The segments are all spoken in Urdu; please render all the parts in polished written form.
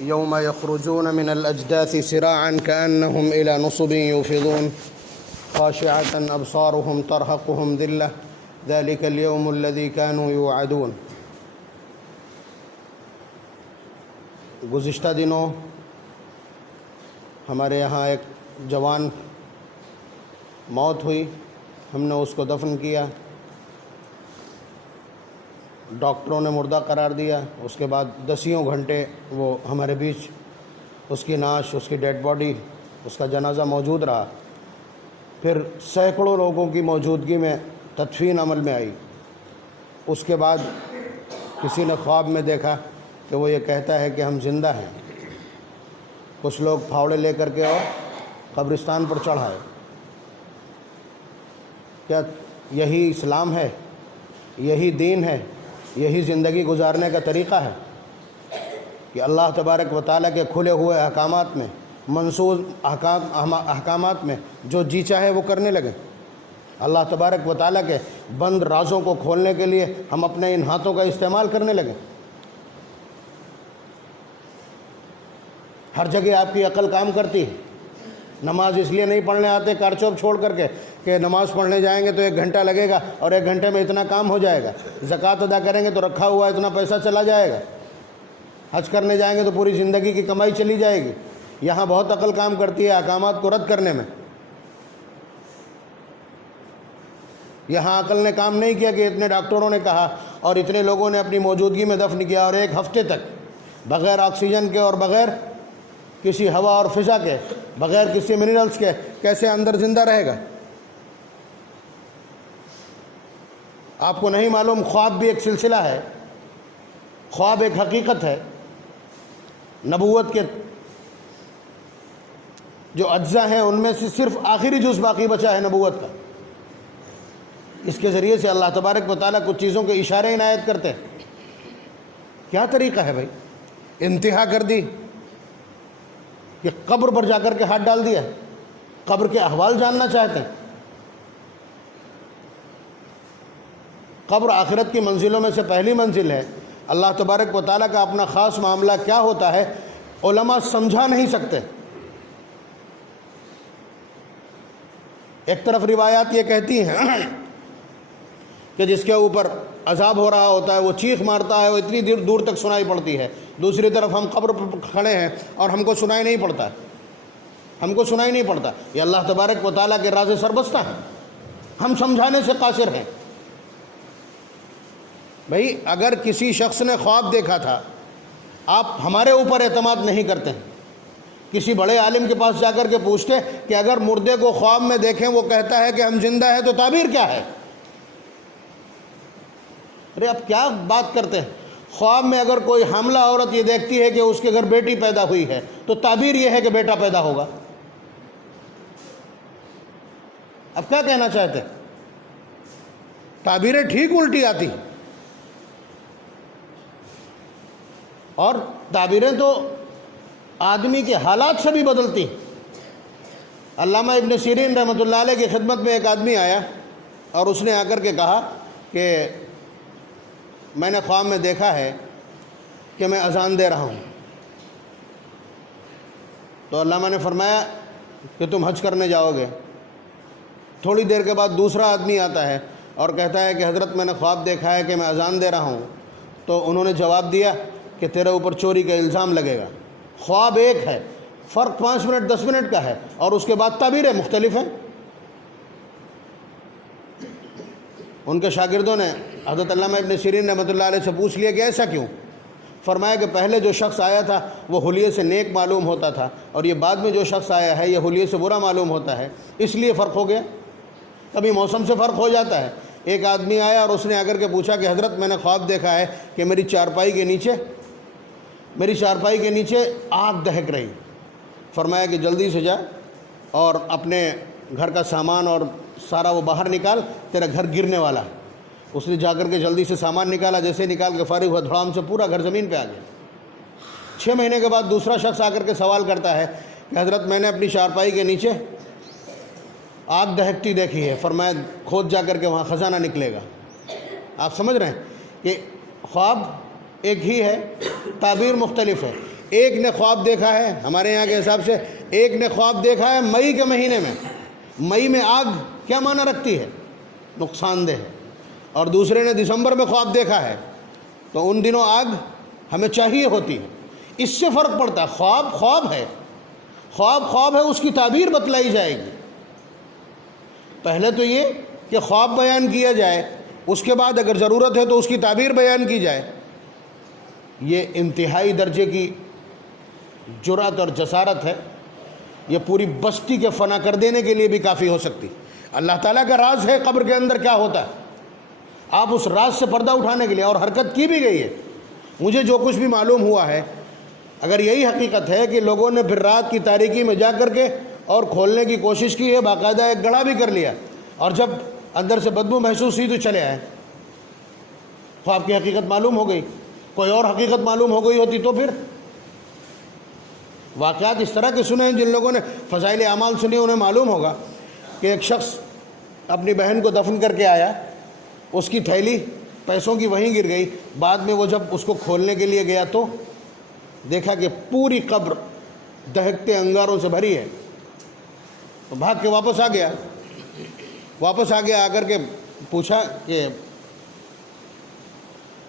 يوم يخرجون من الأجداث سراعا كأنهم إلى نصب يوفضون خاشعة أبصارهم ترهقهم ذلة ذلك اليوم الذي كانوا يوعدون۔ گزشتہ دنوں ہمارے یہاں ایک جوان موت ہوئی، ہم نے اس کو دفن کیا، ڈاکٹروں نے مردہ قرار دیا۔ اس کے بعد 10 گھنٹے وہ ہمارے بیچ اس کی نعش، اس کی ڈیڈ باڈی، اس کا جنازہ موجود رہا۔ پھر سینکڑوں لوگوں کی موجودگی میں تدفین عمل میں آئی۔ اس کے بعد کسی نے خواب میں دیکھا کہ وہ یہ کہتا ہے کہ ہم زندہ ہیں۔ کچھ لوگ پھاوڑے لے کر کے اور قبرستان پر چڑھائے۔ کیا یہی اسلام ہے؟ یہی دین ہے؟ یہی زندگی گزارنے کا طریقہ ہے کہ اللہ تبارک و تعالیٰ کے کھلے ہوئے احکامات میں، منصوص احکامات میں جو جی چاہے وہ کرنے لگے؟ اللہ تبارک و تعالیٰ کے بند رازوں کو کھولنے کے لیے ہم اپنے ان ہاتھوں کا استعمال کرنے لگے؟ ہر جگہ آپ کی عقل کام کرتی ہے۔ نماز اس لیے نہیں پڑھنے آتے کارچوب چھوڑ کر کے کہ نماز پڑھنے جائیں گے تو 1 گھنٹہ لگے گا اور 1 گھنٹے میں اتنا کام ہو جائے گا، زکوٰۃ ادا کریں گے تو رکھا ہوا اتنا پیسہ چلا جائے گا، حج کرنے جائیں گے تو پوری زندگی کی کمائی چلی جائے گی۔ یہاں بہت عقل کام کرتی ہے احکامات کو رد کرنے میں۔ یہاں عقل نے کام نہیں کیا کہ اتنے ڈاکٹروں نے کہا اور اتنے لوگوں نے اپنی موجودگی میں دفن کیا، اور 1 ہفتے تک بغیر آکسیجن کے اور بغیر کسی ہوا اور فضا کے، بغیر کسی منرلز کے کیسے اندر زندہ رہے گا؟ آپ کو نہیں معلوم خواب بھی ایک سلسلہ ہے، خواب ایک حقیقت ہے۔ نبوت کے جو اجزاء ہیں ان میں سے صرف آخری جز باقی بچا ہے نبوت کا۔ اس کے ذریعے سے اللہ تبارک و تعالیٰ کچھ چیزوں کے اشارے عنایت کرتے ہیں۔ کیا طریقہ ہے بھائی؟ انتہا کر دی کہ قبر پر جا کر کے ہاتھ ڈال دیا، قبر کے احوال جاننا چاہتے ہیں۔ قبر آخرت کی منزلوں میں سے پہلی منزل ہے۔ اللہ تبارک و تعالیٰ کا اپنا خاص معاملہ کیا ہوتا ہے علماء سمجھا نہیں سکتے۔ ایک طرف روایات یہ کہتی ہیں کہ جس کے اوپر عذاب ہو رہا ہوتا ہے وہ چیخ مارتا ہے، وہ اتنی دور تک سنائی پڑتی ہے۔ دوسری طرف ہم قبر پر کھڑے ہیں اور ہم کو سنائی نہیں پڑتا، ہم کو سنائی نہیں پڑتا۔ یہ اللہ تبارک و تعالیٰ کے راز سربستہ ہیں، ہم سمجھانے سے قاصر ہیں۔ بھائی اگر کسی شخص نے خواب دیکھا تھا، آپ ہمارے اوپر اعتماد نہیں کرتے ہیں، کسی بڑے عالم کے پاس جا کر کے پوچھتے کہ اگر مردے کو خواب میں دیکھیں وہ کہتا ہے کہ ہم زندہ ہیں تو تعبیر کیا ہے؟ ارے آپ کیا بات کرتے ہیں؟ خواب میں اگر کوئی حاملہ عورت یہ دیکھتی ہے کہ اس کے گھر بیٹی پیدا ہوئی ہے تو تعبیر یہ ہے کہ بیٹا پیدا ہوگا۔ اب کیا کہنا چاہتے ہیں؟ تعبیریں ٹھیک الٹی آتی ہیں، اور تعبیریں تو آدمی کے حالات سے بھی بدلتی ہیں۔ علامہ ابن سیرین رحمۃ اللہ علیہ کی خدمت میں ایک آدمی آیا اور اس نے آ کر کے کہا کہ میں نے خواب میں دیکھا ہے کہ میں اذان دے رہا ہوں۔ تو علامہ نے فرمایا کہ تم حج کرنے جاؤ گے۔ تھوڑی دیر کے بعد دوسرا آدمی آتا ہے اور کہتا ہے کہ حضرت میں نے خواب دیکھا ہے کہ میں اذان دے رہا ہوں۔ تو انہوں نے جواب دیا کہ تیرے اوپر چوری کا الزام لگے گا۔ خواب ایک ہے، فرق 5 منٹ 10 منٹ کا ہے، اور اس کے بعد تعبیریں مختلف ہیں۔ ان کے شاگردوں نے حضرت علامہ ابن سیرین رحمۃ اللہ علیہ سے پوچھ لیا کہ ایسا کیوں؟ فرمایا کہ پہلے جو شخص آیا تھا وہ حلیے سے نیک معلوم ہوتا تھا، اور یہ بعد میں جو شخص آیا ہے یہ حلیے سے برا معلوم ہوتا ہے، اس لیے فرق ہو گیا۔ کبھی موسم سے فرق ہو جاتا ہے۔ ایک آدمی آیا اور اس نے آ کر کے پوچھا کہ حضرت میں نے خواب دیکھا ہے کہ میری چارپائی کے نیچے آگ دہک رہی۔ فرمایا کہ جلدی سے جا اور اپنے گھر کا سامان اور سارا وہ باہر نکال، تیرا گھر گرنے والا ہے۔ اس نے جا کر کے جلدی سے سامان نکالا، جیسے نکال کے فارغ ہوا دھڑام سے پورا گھر زمین پہ آ گیا۔ 6 مہینے کے بعد دوسرا شخص آ کر کے سوال کرتا ہے کہ حضرت میں نے اپنی چارپائی کے نیچے آگ دہکتی دیکھی ہے۔ فرمایا کھود جا کر کے وہاں خزانہ نکلے گا۔ آپ سمجھ رہے ہیں کہ خواب ایک ہی ہے، تعبیر مختلف ہے۔ ایک نے خواب دیکھا ہے ہمارے یہاں کے حساب سے، ایک نے خواب دیکھا ہے مئی کے مہینے میں، مئی میں آگ کیا معنی رکھتی ہے؟ نقصان دہ ہے، اور دوسرے نے دسمبر میں خواب دیکھا ہے، تو ان دنوں آگ ہمیں چاہیے ہوتی ہے۔ اس سے فرق پڑتا ہے، خواب خواب ہے، خواب ہے، اس کی تعبیر بتلائی جائے گی۔ پہلے تو یہ کہ خواب بیان کیا جائے، اس کے بعد اگر ضرورت ہے تو اس کی تعبیر بیان کی جائے۔ یہ انتہائی درجے کی جرأت اور جسارت ہے، یہ پوری بستی کے فنا کر دینے کے لیے بھی کافی ہو سکتی۔ اللہ تعالیٰ کا راز ہے قبر کے اندر کیا ہوتا ہے، آپ اس راز سے پردہ اٹھانے کے لیے، اور حرکت کی بھی گئی ہے۔ مجھے جو کچھ بھی معلوم ہوا ہے، اگر یہی حقیقت ہے کہ لوگوں نے پھر رات کی تاریکی میں جا کر کے اور کھولنے کی کوشش کی ہے، باقاعدہ ایک گڑھا بھی کر لیا، اور جب اندر سے بدبو محسوس ہوئی تو چلے آئے، خواب کی حقیقت معلوم ہو گئی۔ کوئی اور حقیقت معلوم ہو گئی ہوتی تو پھر واقعات اس طرح کے سنے ہیں، جن لوگوں نے فضائل اعمال سنی انہیں معلوم ہوگا کہ ایک شخص اپنی بہن کو دفن کر کے آیا، اس کی تھیلی پیسوں کی وہیں گر گئی، بعد میں وہ جب اس کو کھولنے کے لیے گیا تو دیکھا کہ پوری قبر دہکتے انگاروں سے بھری ہے، تو بھاگ کے واپس آ گیا، آ کر کے پوچھا کہ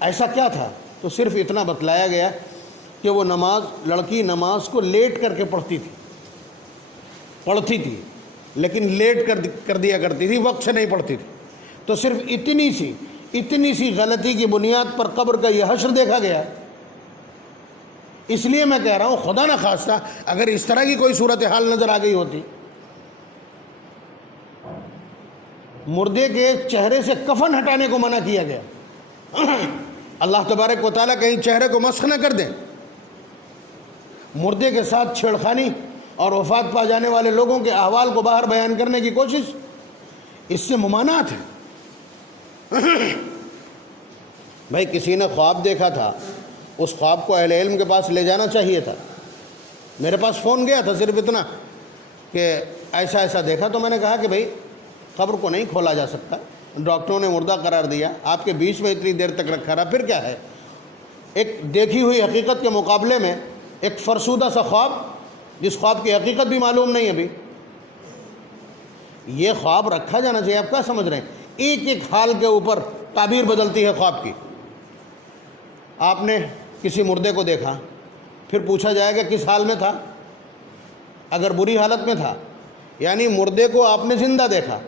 ایسا کیا تھا، تو صرف اتنا بتلایا گیا کہ وہ لڑکی نماز کو لیٹ کر کے پڑھتی تھی، لیکن لیٹ کر دیا کرتی تھی، وقت سے نہیں پڑھتی تھی۔ تو صرف اتنی سی غلطی کی بنیاد پر قبر کا یہ حشر دیکھا گیا۔ اس لیے میں کہہ رہا ہوں، خدا نہ خواستہ اگر اس طرح کی کوئی صورتحال نظر آ گئی ہوتی، مردے کے چہرے سے کفن ہٹانے کو منع کیا گیا، اللہ تبارک و تعالیٰ کہیں چہرے کو مسخ نہ کر دیں، مردے کے ساتھ چھیڑخانی اور وفات پا جانے والے لوگوں کے احوال کو باہر بیان کرنے کی کوشش، اس سے ممانعت ہے۔ بھائی کسی نے خواب دیکھا تھا، اس خواب کو اہل علم کے پاس لے جانا چاہیے تھا۔ میرے پاس فون گیا تھا صرف اتنا کہ ایسا دیکھا، تو میں نے کہا کہ بھائی قبر کو نہیں کھولا جا سکتا، ڈاکٹروں نے مردہ قرار دیا، آپ کے بیچ میں اتنی دیر تک رکھا رہا، پھر کیا ہے؟ ایک دیکھی ہوئی حقیقت کے مقابلے میں ایک فرسودہ سا خواب، جس خواب کی حقیقت بھی معلوم نہیں ابھی، یہ خواب رکھا جانا چاہیے۔ آپ کیا سمجھ رہے ہیں؟ ایک حال کے اوپر تعبیر بدلتی ہے خواب کی۔ آپ نے کسی مردے کو دیکھا، پھر پوچھا جائے گا کس حال میں تھا؟ اگر بری حالت میں تھا، یعنی مردے کو آپ نے زندہ دیکھا،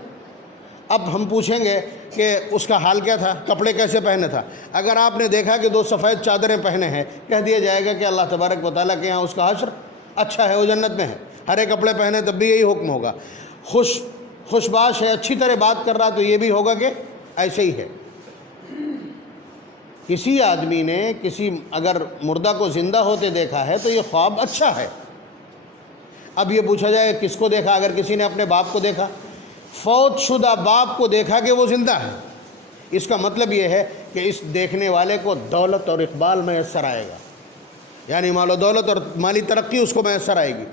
اب ہم پوچھیں گے کہ اس کا حال کیا تھا، کپڑے کیسے پہنے تھا۔ اگر آپ نے دیکھا کہ 2 سفید چادریں پہنے ہیں، کہہ دیا جائے گا کہ اللہ تبارک و تعالیٰ کے یہاں اس کا حشر اچھا ہے، وہ جنت میں ہے۔ ہرے کپڑے پہنے تب بھی یہی حکم ہوگا۔ خوش باش ہے، اچھی طرح بات کر رہا تو یہ بھی ہوگا کہ ایسے ہی ہے۔ کسی آدمی نے اگر مردہ کو زندہ ہوتے دیکھا ہے تو یہ خواب اچھا ہے۔ اب یہ پوچھا جائے کس کو دیکھا؟ اگر کسی نے اپنے باپ کو دیکھا، فوت شدہ باپ کو دیکھا کہ وہ زندہ ہے، اس کا مطلب یہ ہے کہ اس دیکھنے والے کو دولت اور اقبال میسر آئے گا، یعنی مال و دولت اور مالی ترقی اس کو میسر آئے گی۔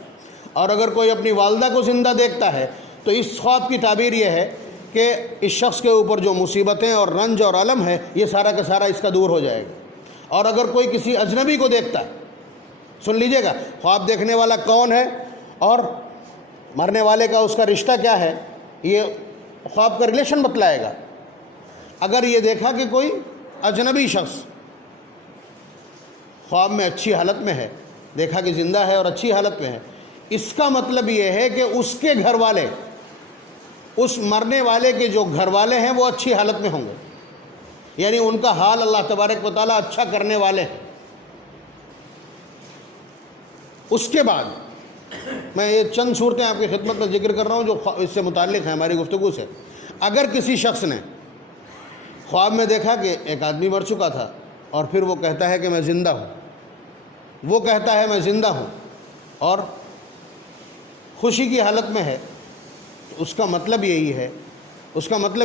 اور اگر کوئی اپنی والدہ کو زندہ دیکھتا ہے تو اس خواب کی تعبیر یہ ہے کہ اس شخص کے اوپر جو مصیبتیں اور رنج اور الم ہے، یہ سارا کا سارا اس کا دور ہو جائے گا۔ اور اگر کوئی کسی اجنبی کو دیکھتا ہے، سن لیجئے گا، خواب دیکھنے والا کون ہے اور مرنے والے کا اس کا رشتہ کیا ہے، یہ خواب کا ریلیشن بتلائے گا۔ اگر یہ دیکھا کہ کوئی اجنبی شخص خواب میں اچھی حالت میں ہے، دیکھا کہ زندہ ہے اور اچھی حالت میں ہے، اس کا مطلب یہ ہے کہ اس کے گھر والے، اس مرنے والے کے جو گھر والے ہیں وہ اچھی حالت میں ہوں گے، یعنی ان کا حال اللہ تبارک و تعالیٰ اچھا کرنے والے ہیں۔ اس کے بعد میں یہ چند صورتیں آپ کی خدمت میں ذکر کر رہا ہوں جو اس سے متعلق ہیں ہماری گفتگو سے۔ اگر کسی شخص نے خواب میں دیکھا کہ ایک آدمی مر چکا تھا اور پھر وہ کہتا ہے کہ میں زندہ ہوں، وہ کہتا ہے میں زندہ ہوں اور خوشی کی حالت میں ہے، اس کا مطلب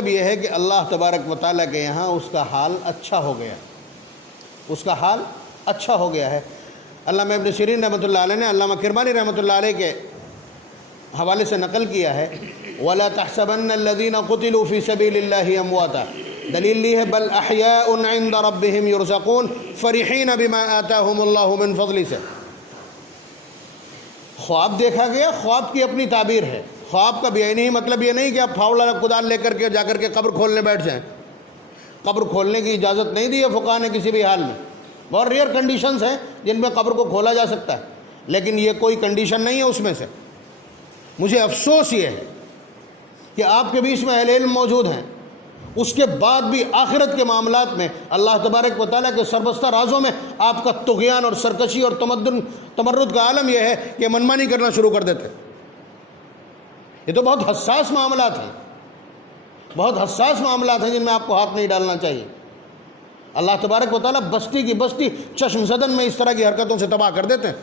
یہ ہے کہ اللہ تبارک و تعالیٰ کے یہاں اس کا حال اچھا ہو گیا ہے۔ علامہ ابن سیرین رحمۃ اللہ علیہ نے علامہ کرمانی رحمۃ اللہ علیہ کے حوالے سے نقل کیا ہے، وَلَا تَحْسَبَنَّ الَّذِينَ قُتِلُوا فِي سَبِيلِ اللَّهِ أَمْوَاتًا، دلیل لی ہے بل احیاء عند ربهم يرزقون فرحین بما آتاهم اللہ من فضل سے۔ خواب دیکھا گیا، خواب کی اپنی تعبیر ہے۔ خواب کا بھی نہیں مطلب یہ نہیں کہ آپ پھاوڑا کدال لے کر کے جا کر کے قبر کھولنے بیٹھ جائیں۔ قبر کھولنے کی اجازت نہیں دی ہے فقہا نے کسی بھی حال میں۔ بہت ریئر کنڈیشنز ہیں جن میں قبر کو کھولا جا سکتا ہے، لیکن یہ کوئی کنڈیشن نہیں ہے اس میں سے۔ مجھے افسوس یہ ہے کہ آپ کے بیچ میں اہل علم موجود ہیں، اس کے بعد بھی آخرت کے معاملات میں اللہ تبارک و تعالیٰ کے سربستہ رازوں میں آپ کا طغیان اور سرکشی اور تمرد کا عالم یہ ہے کہ منمانی کرنا شروع کر دیتے۔ یہ تو بہت حساس معاملات ہیں، بہت حساس معاملات ہیں جن میں آپ کو ہاتھ نہیں ڈالنا چاہیے۔ اللہ تبارک و تعالیٰ بستی کی بستی چشم زدن میں اس طرح کی حرکتوں سے تباہ کر دیتے ہیں۔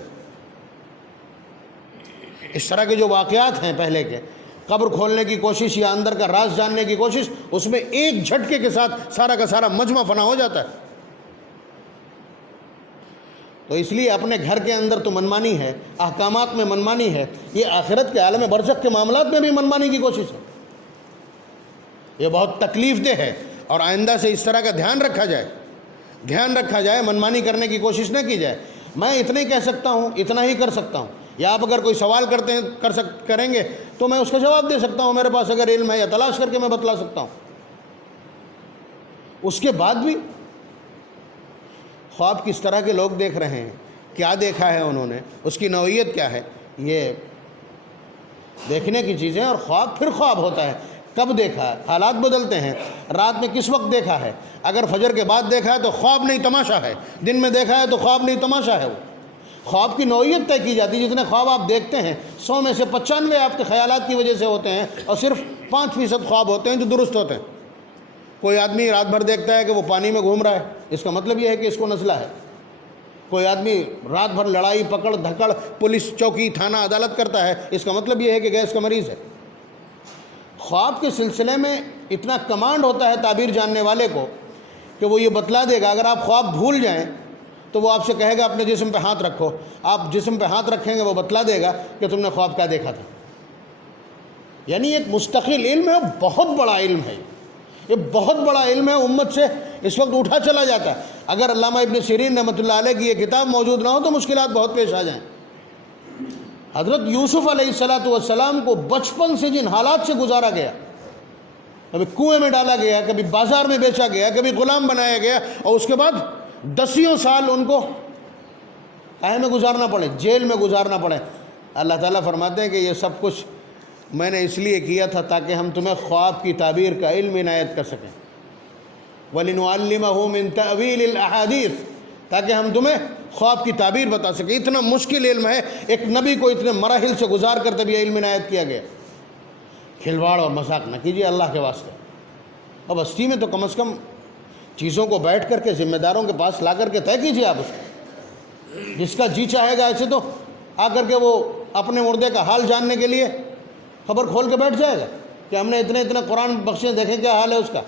اس طرح کے جو واقعات ہیں پہلے کے، قبر کھولنے کی کوشش یا اندر کا راز جاننے کی کوشش، اس میں ایک جھٹکے کے ساتھ سارا کا سارا مجمع فنا ہو جاتا ہے۔ تو اس لیے اپنے گھر کے اندر تو منمانی ہے، احکامات میں منمانی ہے، یہ آخرت کے عالم برزخ کے معاملات میں بھی منمانی کی کوشش ہے۔ یہ بہت تکلیف دہ ہے، اور آئندہ سے اس طرح کا دھیان رکھا جائے، منمانی کرنے کی کوشش نہ کی جائے۔ میں اتنا ہی کہہ سکتا ہوں، اتنا ہی کر سکتا ہوں، یا آپ اگر کوئی سوال کریں گے تو میں اس کا جواب دے سکتا ہوں، میرے پاس اگر علم ہے، یا تلاش کر کے میں بتلا سکتا ہوں۔ اس کے بعد بھی خواب کس طرح کے لوگ دیکھ رہے ہیں، کیا دیکھا ہے انہوں نے، اس کی نوعیت کیا ہے، یہ دیکھنے کی چیزیں۔ اور خواب پھر خواب ہوتا ہے، کب دیکھا ہے، حالات بدلتے ہیں، رات میں کس وقت دیکھا ہے۔ اگر فجر کے بعد دیکھا ہے تو خواب نہیں تماشا ہے، دن میں دیکھا ہے تو خواب نہیں تماشا ہے۔ وہ خواب کی نوعیت طے کی جاتی ہے۔ جتنے خواب آپ دیکھتے ہیں 100 میں سے 95 آپ کے خیالات کی وجہ سے ہوتے ہیں، اور صرف 5% خواب ہوتے ہیں جو درست ہوتے ہیں۔ کوئی آدمی رات بھر دیکھتا ہے کہ وہ پانی میں گھوم رہا ہے، اس کا مطلب یہ ہے کہ اس کو نزلہ ہے۔ کوئی آدمی رات بھر لڑائی پکڑ دھکڑ پولیس چوکی تھانہ عدالت کرتا ہے، اس کا مطلب یہ ہے کہ گیس کا مریض ہے۔ خواب کے سلسلے میں اتنا کمانڈ ہوتا ہے تعبیر جاننے والے کو کہ وہ یہ بتلا دے گا۔ اگر آپ خواب بھول جائیں تو وہ آپ سے کہے گا اپنے جسم پہ ہاتھ رکھو، آپ جسم پہ ہاتھ رکھیں گے، وہ بتلا دے گا کہ تم نے خواب کیا دیکھا تھا۔ یعنی ایک مستقل علم ہے، بہت بڑا علم ہے، یہ بہت بڑا علم ہے، امت سے اس وقت اٹھا چلا جاتا ہے۔ اگر علامہ ابن سیرین رحمۃ اللہ علیہ کی یہ کتاب موجود نہ ہو تو مشکلات بہت پیش آ جائیں۔ حضرت یوسف علیہ السلام کو بچپن سے جن حالات سے گزارا گیا، کبھی کنویں میں ڈالا گیا، کبھی بازار میں بیچا گیا، کبھی غلام بنایا گیا، اور اس کے بعد 10 سال ان کو قہر میں گزارنا پڑے، جیل میں گزارنا پڑے۔ اللہ تعالیٰ فرماتے ہیں کہ یہ سب کچھ میں نے اس لیے کیا تھا تاکہ ہم تمہیں خواب کی تعبیر کا علم عنایت کر سکیں، وَلِنُعَلِّمَهُ مِن تَأْوِيلِ الْأَحَادِيثِ، تاکہ ہم تمہیں خواب کی تعبیر بتا سکیں۔ اتنا مشکل علم ہے، ایک نبی کو اتنے مراحل سے گزار کر تب یہ علم عنایت کیا گیا۔ کھلواڑ اور مذاق نہ کیجیے اللہ کے واسطے۔ اب ہستی میں تو کم از کم چیزوں کو بیٹھ کر کے ذمہ داروں کے پاس لا کر کے طے کیجیے آپ اس کو۔ جس کا جی چاہے گا ایسے تو آ کر کے وہ اپنے مردے کا حال جاننے کے لیے خبر کھول کے بیٹھ جائے گا کہ ہم نے اتنے قرآن بخشے دیکھیں کیا حال ہے اس کا۔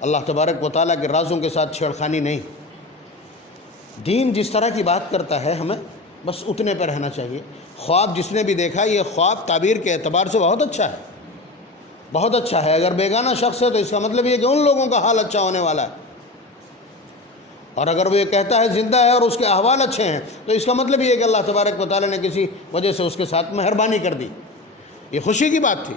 اللہ تبارک و تعالیٰ کے رازوں کے ساتھ چھیڑخانی نہیں۔ دین جس طرح کی بات کرتا ہے ہمیں بس اتنے پہ رہنا چاہیے۔ خواب جس نے بھی دیکھا، یہ خواب تعبیر کے اعتبار سے بہت اچھا ہے، بہت اچھا ہے۔ اگر بیگانہ شخص ہے تو اس کا مطلب یہ کہ ان لوگوں کا حال اچھا ہونے والا ہے، اور اگر وہ یہ کہتا ہے زندہ ہے اور اس کے احوال اچھے ہیں تو اس کا مطلب یہ ہے کہ اللہ تبارک و تعالیٰ نے کسی وجہ سے اس کے ساتھ مہربانی کر دی۔ یہ خوشی کی بات تھی،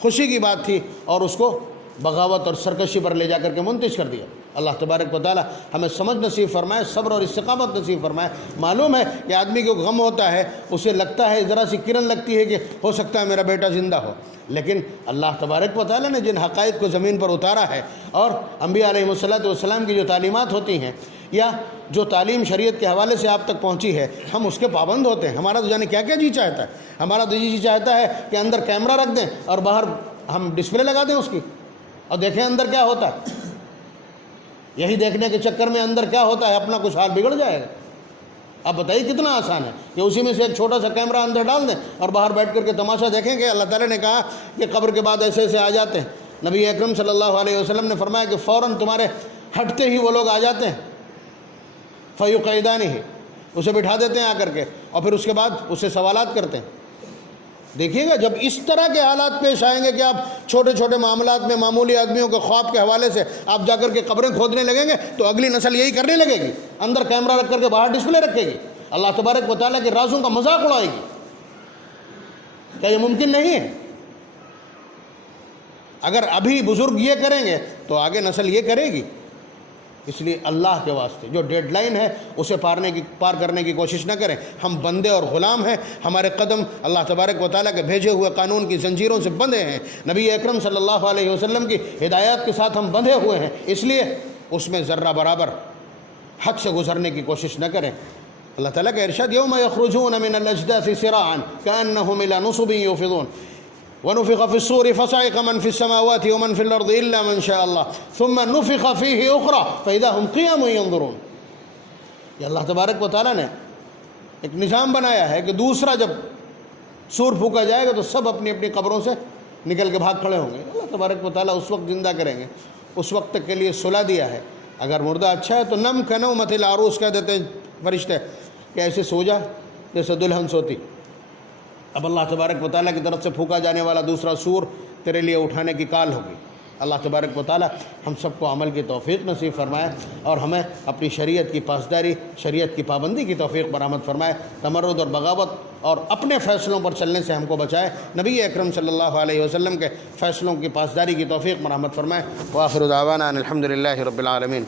خوشی کی بات تھی، اور اس کو بغاوت اور سرکشی پر لے جا کر کے منتج کر دیا۔ اللہ تبارک و تعالیٰ ہمیں سمجھ نصیب فرمائے، صبر اور استقامت نصیب فرمائے۔ معلوم ہے کہ آدمی کو غم ہوتا ہے، اسے لگتا ہے، ذرا سی کرن لگتی ہے کہ ہو سکتا ہے میرا بیٹا زندہ ہو، لیکن اللہ تبارک و تعالیٰ نے جن حقائق کو زمین پر اتارا ہے، اور انبیاء علیہ السلام کی جو تعلیمات ہوتی ہیں یا جو تعلیم شریعت کے حوالے سے آپ تک پہنچی ہے، ہم اس کے پابند ہوتے ہیں۔ ہمارا تو جانے کیا کیا جی چاہتا ہے، ہمارا تو جی چاہتا ہے کہ اندر کیمرہ رکھ دیں اور باہر ہم ڈسپلے لگا دیں اس کی، اور دیکھیں اندر کیا ہوتا ہے۔ یہی دیکھنے کے چکر میں اندر کیا ہوتا ہے اپنا کچھ حال بگڑ جائے گا۔ اب بتائیے کتنا آسان ہے کہ اسی میں سے ایک چھوٹا سا کیمرہ اندر ڈال دیں اور باہر بیٹھ کر کے تماشا دیکھیں کہ اللہ تعالیٰ نے کہا کہ قبر کے بعد ایسے ایسے آ جاتے ہیں۔ نبی اکرم صلی اللہ علیہ وسلم نے فرمایا کہ فوراً تمہارے ہٹتے ہی وہ لوگ آ جاتے ہیں، فَيُقَعِدَانِهِ، اسے بٹھا دیتے ہیں آ کر کے، اور پھر اس کے بعد اس سے سوالات کرتے ہیں۔ دیکھیے گا جب اس طرح کے حالات پیش آئیں گے کہ آپ چھوٹے چھوٹے معاملات میں معمولی آدمیوں کے خواب کے حوالے سے آپ جا کر کے قبریں کھودنے لگیں گے تو اگلی نسل یہی کرنے لگے گی، اندر کیمرہ رکھ کر کے باہر ڈسپلے رکھے گی۔ اللہ تبارک و تعالیٰ کے رازوں کا مذاق اڑائے گی؟ کیا یہ ممکن نہیں ہے؟ اگر ابھی بزرگ یہ کریں گے تو آگے نسل یہ کرے گی۔ اس لیے اللہ کے واسطے جو ڈیڈ لائن ہے اسے پار کرنے کی کوشش نہ کریں۔ ہم بندے اور غلام ہیں، ہمارے قدم اللہ تبارک و تعالیٰ کے بھیجے ہوئے قانون کی زنجیروں سے بندھے ہیں، نبی اکرم صلی اللہ علیہ وسلم کی ہدایات کے ساتھ ہم بندھے ہوئے ہیں، اس لیے اس میں ذرہ برابر حد سے گزرنے کی کوشش نہ کریں۔ اللہ تعالیٰ کا ارشاد یوم یخرجون من الاجداث سراعا کأنہم الی نصب یوفضون ونفخ في الصور فصعق من في السماوات ومن في الأرض إلا من شاء الله ثم نفخ فيه أخرى فإذا هم قيام ينظرون۔ یہ اللہ تبارک و تعالیٰ نے ایک نظام بنایا ہے کہ دوسرا جب سور پھونکا جائے گا تو سب اپنی اپنی قبروں سے نکل کے بھاگ کھڑے ہوں گے۔ اللہ تبارک و تعالیٰ اس وقت زندہ کریں گے، اس وقت تک کے لیے صلح دیا ہے۔ اگر مردہ اچھا ہے تو نم کنومۃ العروس کہہ دیتے ہیں فرشتے کہ ایسے سو جا جیسے دلہن سوتی۔ اب اللہ تبارک و تعالیٰ کی طرف سے پھونکا جانے والا دوسرا سور تیرے لیے اٹھانے کی کال ہوگی۔ اللہ تبارک و تعالیٰ ہم سب کو عمل کی توفیق نصیب فرمائے اور ہمیں اپنی شریعت کی پاسداری، شریعت کی پابندی کی توفیق برآمد فرمائے، تمرد اور بغاوت اور اپنے فیصلوں پر چلنے سے ہم کو بچائے، نبی اکرم صلی اللہ علیہ وسلم کے فیصلوں کی پاسداری کی توفیق برآمد فرمائے۔ وآخر دعوانا ان الحمد للہ رب العالمین۔